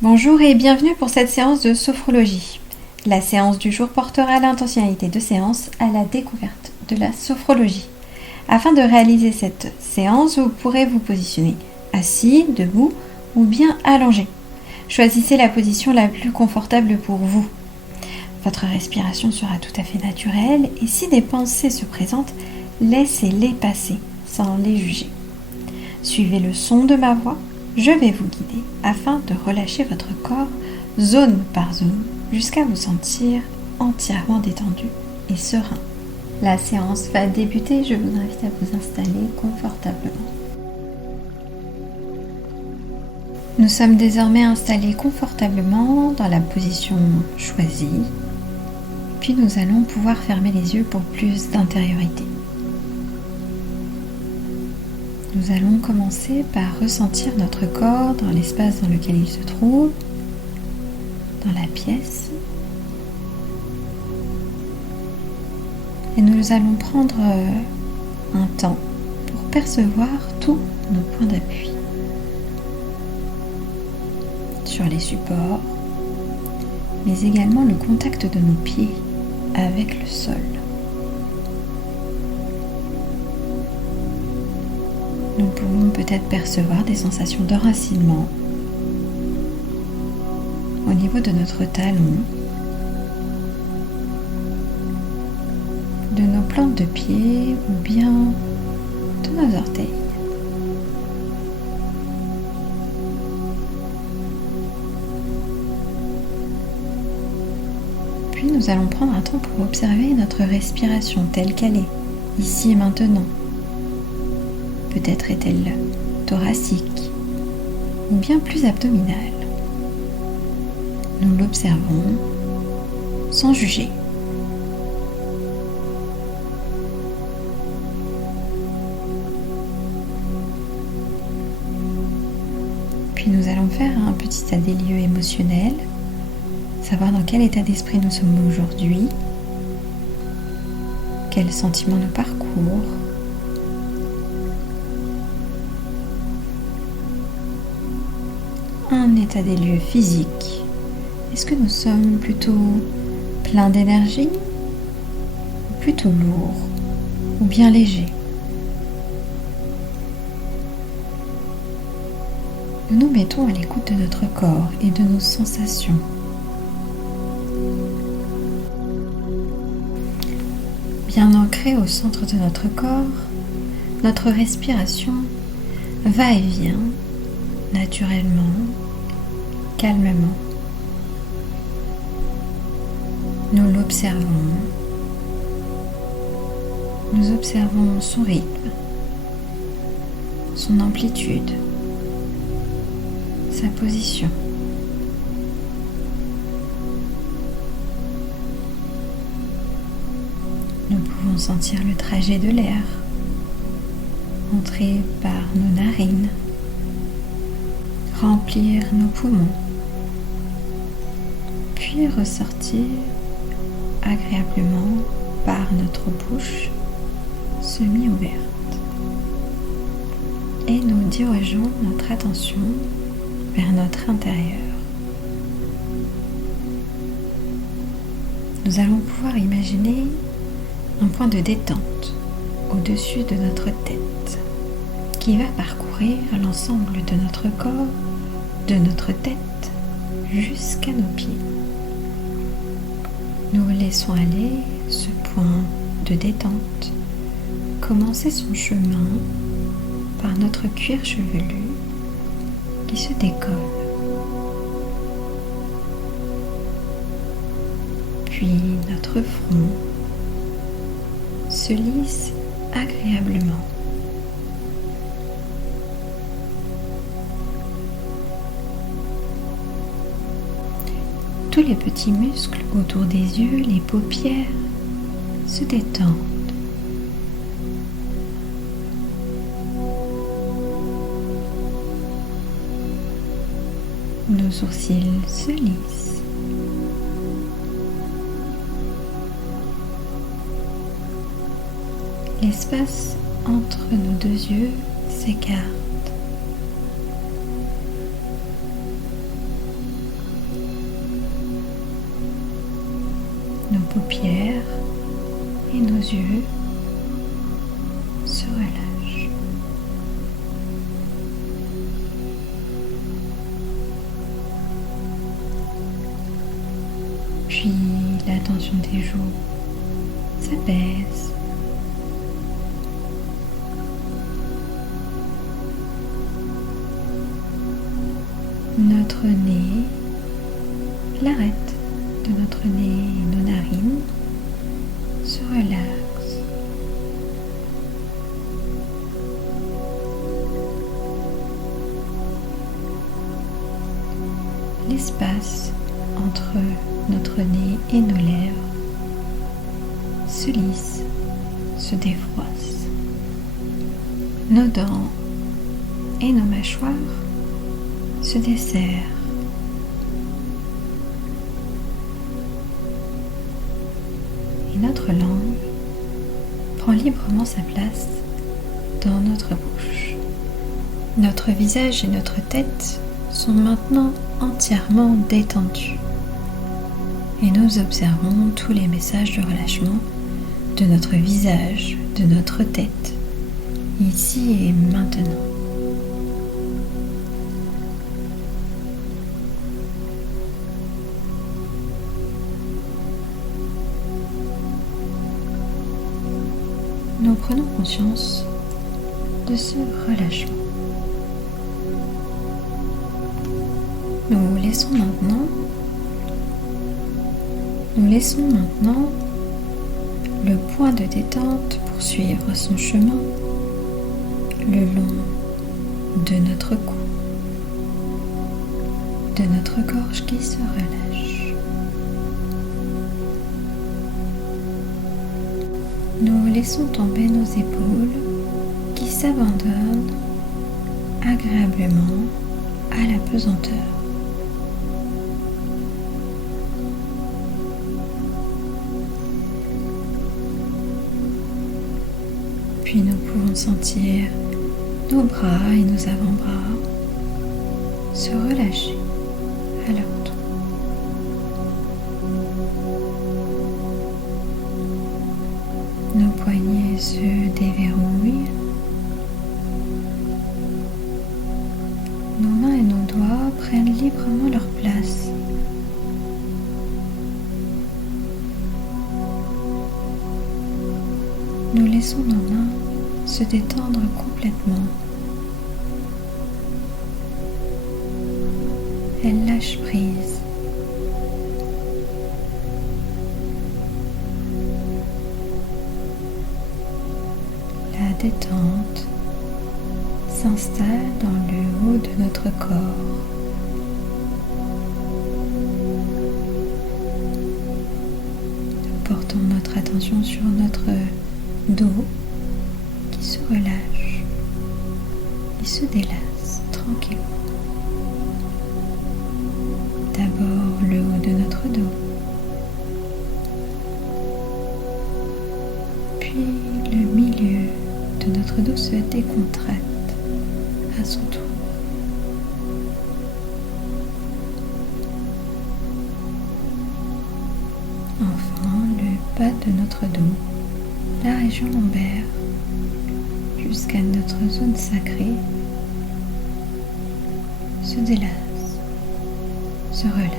Bonjour et bienvenue pour cette séance de sophrologie. La séance du jour portera l'intentionnalité de séance à la découverte de la sophrologie. Afin de réaliser cette séance, vous pourrez vous positionner assis, debout ou bien allongé. Choisissez la position la plus confortable pour vous. Votre respiration sera tout à fait naturelle et si des pensées se présentent, laissez-les passer sans les juger. Suivez le son de ma voix. Je vais vous guider afin de relâcher votre corps zone par zone jusqu'à vous sentir entièrement détendu et serein. La séance va débuter, je vous invite à vous installer confortablement. Nous sommes désormais installés confortablement dans la position choisie, puis nous allons pouvoir fermer les yeux pour plus d'intériorité. Nous allons commencer par ressentir notre corps dans l'espace dans lequel il se trouve, dans la pièce. Et nous allons prendre un temps pour percevoir tous nos points d'appui sur les supports, mais également le contact de nos pieds avec le sol. Nous pouvons peut-être percevoir des sensations d'enracinement au niveau de notre talon, de nos plantes de pied ou bien de nos orteils. Puis nous allons prendre un temps pour observer notre respiration telle qu'elle est, ici et maintenant. Peut-être est-elle thoracique ou bien plus abdominale. Nous l'observons sans juger. Puis nous allons faire un petit état des lieux émotionnel, savoir dans quel état d'esprit nous sommes aujourd'hui, quels sentiments nous parcourent. Un état des lieux physique. Est-ce que nous sommes plutôt pleins d'énergie, ou plutôt lourds, ou bien légers? Nous nous mettons à l'écoute de notre corps et de nos sensations. Bien ancré au centre de notre corps, notre respiration va et vient naturellement, calmement. Nous l'observons. Nous observons son rythme, son amplitude, sa position. Nous pouvons sentir le trajet de l'air entrer par nos narines, remplir nos poumons, puis ressortir agréablement par notre bouche semi-ouverte. Et nous dirigeons notre attention vers notre intérieur. Nous allons pouvoir imaginer un point de détente au-dessus de notre tête qui va parcourir l'ensemble de notre corps, de notre tête jusqu'à nos pieds. Nous laissons aller ce point de détente commencer son chemin par notre cuir chevelu qui se décolle. Puis notre front se lisse agréablement. Tous les petits muscles autour des yeux, les paupières, se détendent. Nos sourcils se lissent. L'espace entre nos deux yeux s'écarte. nos paupières et nos yeux se relâchent. Puis la tension des joues s'apaise. Notre nez, l'arête de notre nez et nos narines se relaxent. L'espace entre notre nez et nos lèvres se lisse, se défroisse. Nos dents et nos mâchoires se desserrent. Et notre langue prend librement sa place dans notre bouche. Notre visage et notre tête sont maintenant entièrement détendus. Et nous observons tous les messages de relâchement de notre visage, de notre tête, ici et maintenant. Nous prenons conscience de ce relâchement. Nous laissons maintenant le point de détente poursuivre son chemin le long de notre cou, de notre gorge qui se relâche. Nous laissons tomber nos épaules qui s'abandonnent agréablement à la pesanteur. Puis nous pouvons sentir nos bras et nos avant-bras se relâcher à leur tour. Nos poignets se déverrouillent. Nos mains et nos doigts prennent librement leur place. Nous laissons nos mains se détendre complètement. Elles lâchent prise. La détente s'installe dans le haut de notre corps. Nous portons notre attention sur notre dos qui se relâche et se délasse tranquillement. D'abord le haut de notre dos, puis le milieu de notre dos se décontracte à son tour. Enfin, le bas de notre dos, la région lombaire, jusqu'à notre zone sacrée, se délasse, se relaxe.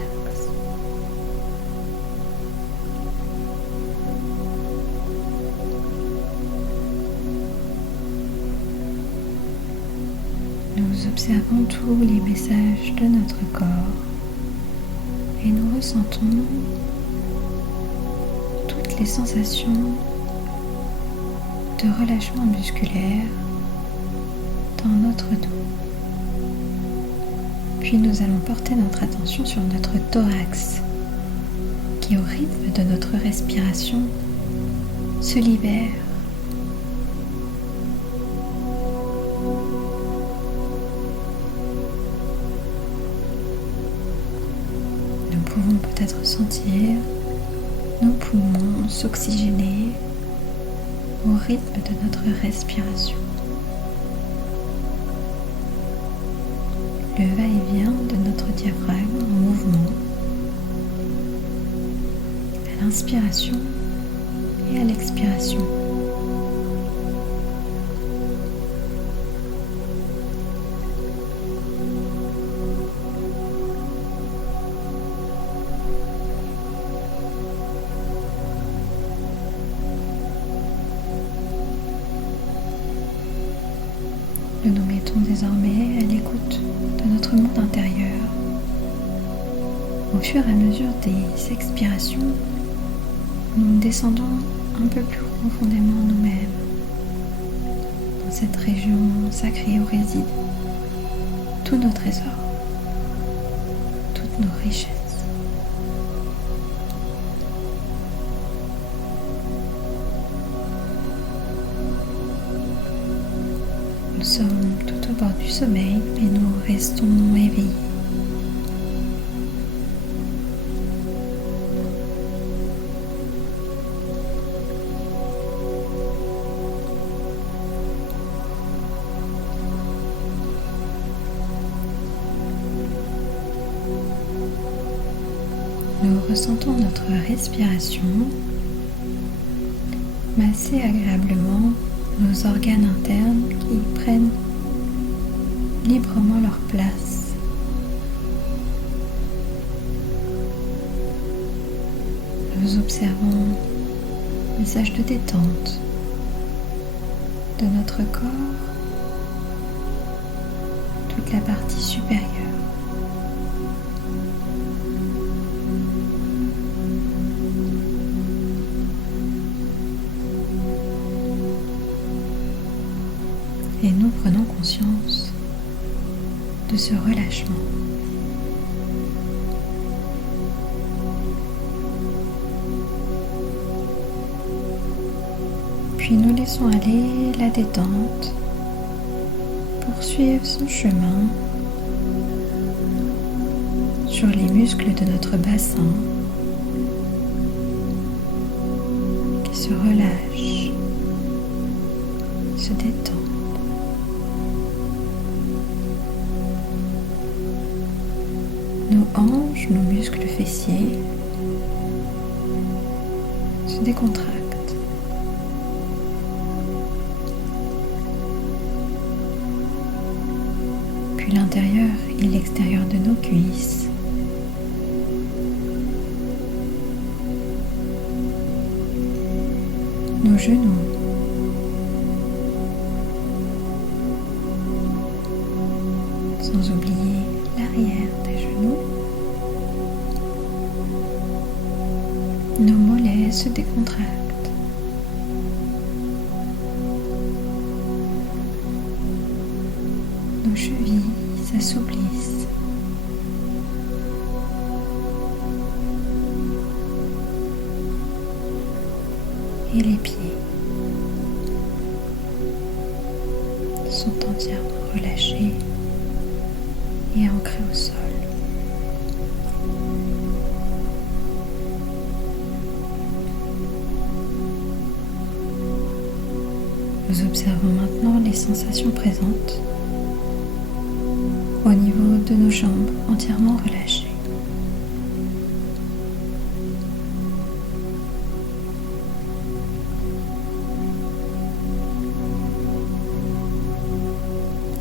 Nous observons tous les messages de notre corps et nous ressentons toutes les sensations de relâchement musculaire dans notre dos. Puis nous allons porter notre attention sur notre thorax qui, au rythme de notre respiration, se libère. Nous pouvons peut-être sentir nos poumons s'oxygéner au rythme de notre respiration. Le va-et-vient de notre diaphragme en mouvement à l'inspiration et à l'expiration. Nous nous mettons désormais à l'écoute de notre monde intérieur. Au fur et à mesure des expirations, nous descendons un peu plus profondément en nous-mêmes, dans cette région sacrée où résident tous nos trésors, toutes nos richesses. Nous sommes tout au bord du sommeil, mais nous restons éveillés. Nous ressentons notre respiration masser agréablement nos organes internes qui prennent librement leur place. Nous observons le message de détente de notre corps, toute la partie supérieure. Et nous prenons conscience de ce relâchement. Puis nous laissons aller la détente poursuivre son chemin sur les muscles de notre bassin qui se relâchent, se détendent. Nos hanches, nos muscles fessiers se décontractent. Puis l'intérieur et l'extérieur de nos cuisses. Nos genoux. Sans oublier l'arrière des genoux. Nos mollets se décontractent. Nos chevilles s'assouplissent. Et les pieds sont entièrement relâchés et ancrés au sol. Nous observons maintenant les sensations présentes au niveau de nos jambes entièrement relâchées.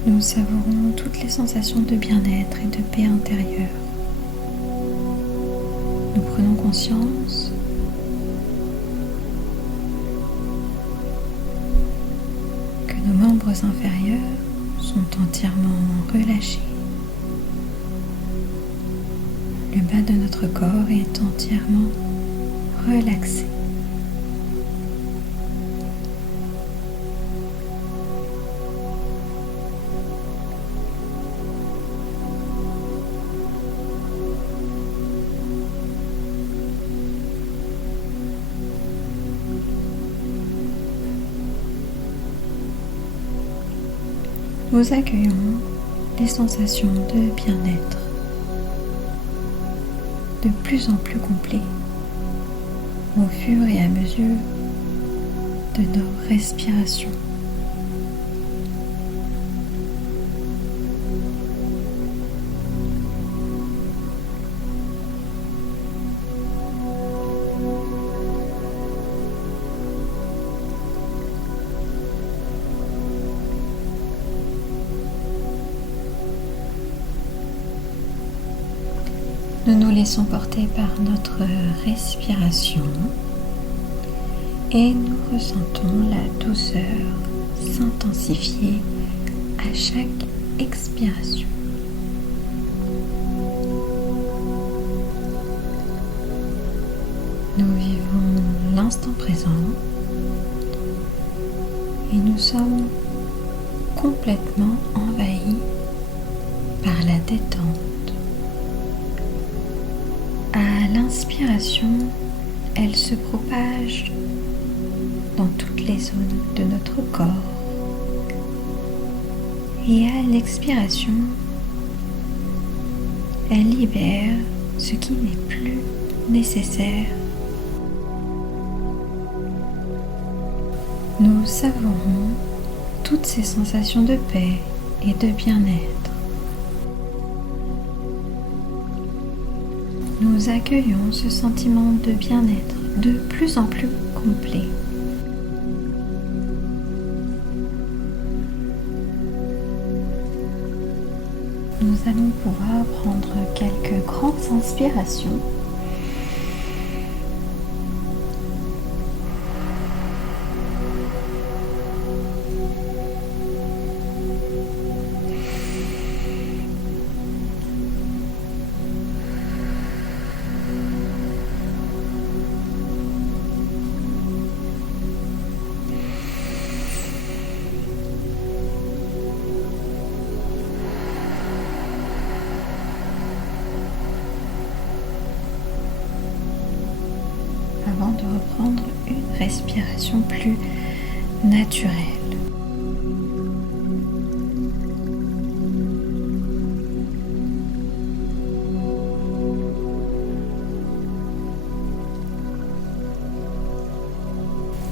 Nous savourons toutes les sensations de bien-être et de paix intérieure. Nous prenons conscience que nos membres inférieurs sont entièrement relâchés. Le bas de notre corps est entièrement relaxé. Nous accueillons les sensations de bien-être de plus en plus complets au fur et à mesure de nos respirations. Nous nous laissons porter par notre respiration et nous ressentons la douceur s'intensifier à chaque expiration. Nous vivons l'instant présent et nous sommes complètement envahis par la détente. À l'inspiration, elle se propage dans toutes les zones de notre corps. Et à l'expiration, elle libère ce qui n'est plus nécessaire. Nous savourons toutes ces sensations de paix et de bien-être. Nous accueillons ce sentiment de bien-être de plus en plus complet. Nous allons pouvoir prendre quelques grandes inspirations. Avant de reprendre une respiration plus naturelle.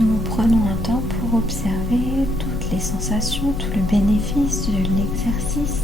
Nous prenons un temps pour observer toutes les sensations, tout le bénéfice de l'exercice.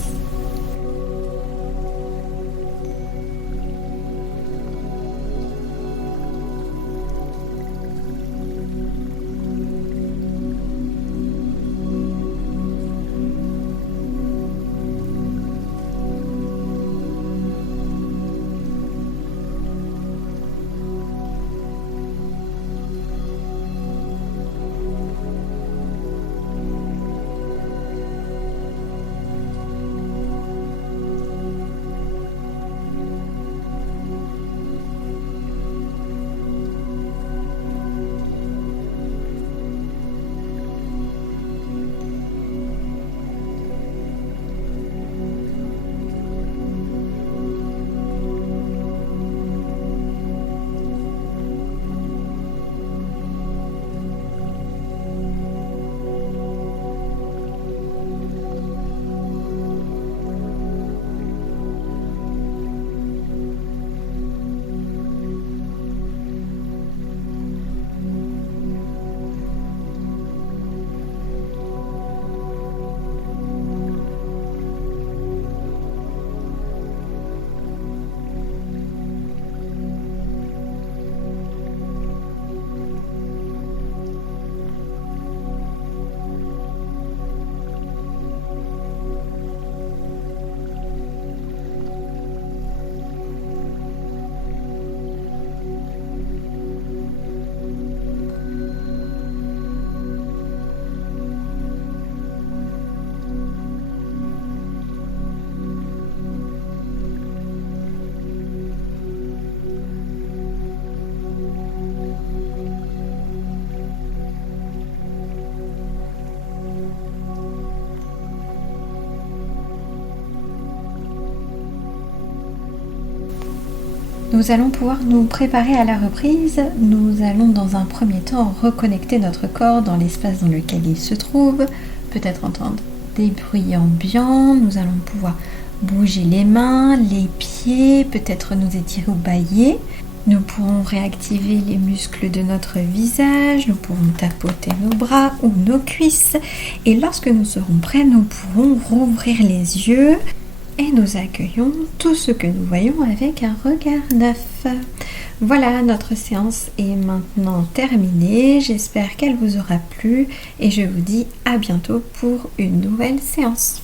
Nous allons pouvoir nous préparer à la reprise. Nous allons dans un premier temps reconnecter notre corps dans l'espace dans lequel il se trouve, peut-être entendre des bruits ambiants. Nous allons pouvoir bouger les mains, les pieds, peut-être nous étirer ou bâiller. Nous pourrons réactiver les muscles de notre visage, nous pourrons tapoter nos bras ou nos cuisses. Et lorsque nous serons prêts, nous pourrons rouvrir les yeux et nous accueillons tout ce que nous voyons avec un regard neuf. Voilà, notre séance est maintenant terminée. J'espère qu'elle vous aura plu et je vous dis à bientôt pour une nouvelle séance.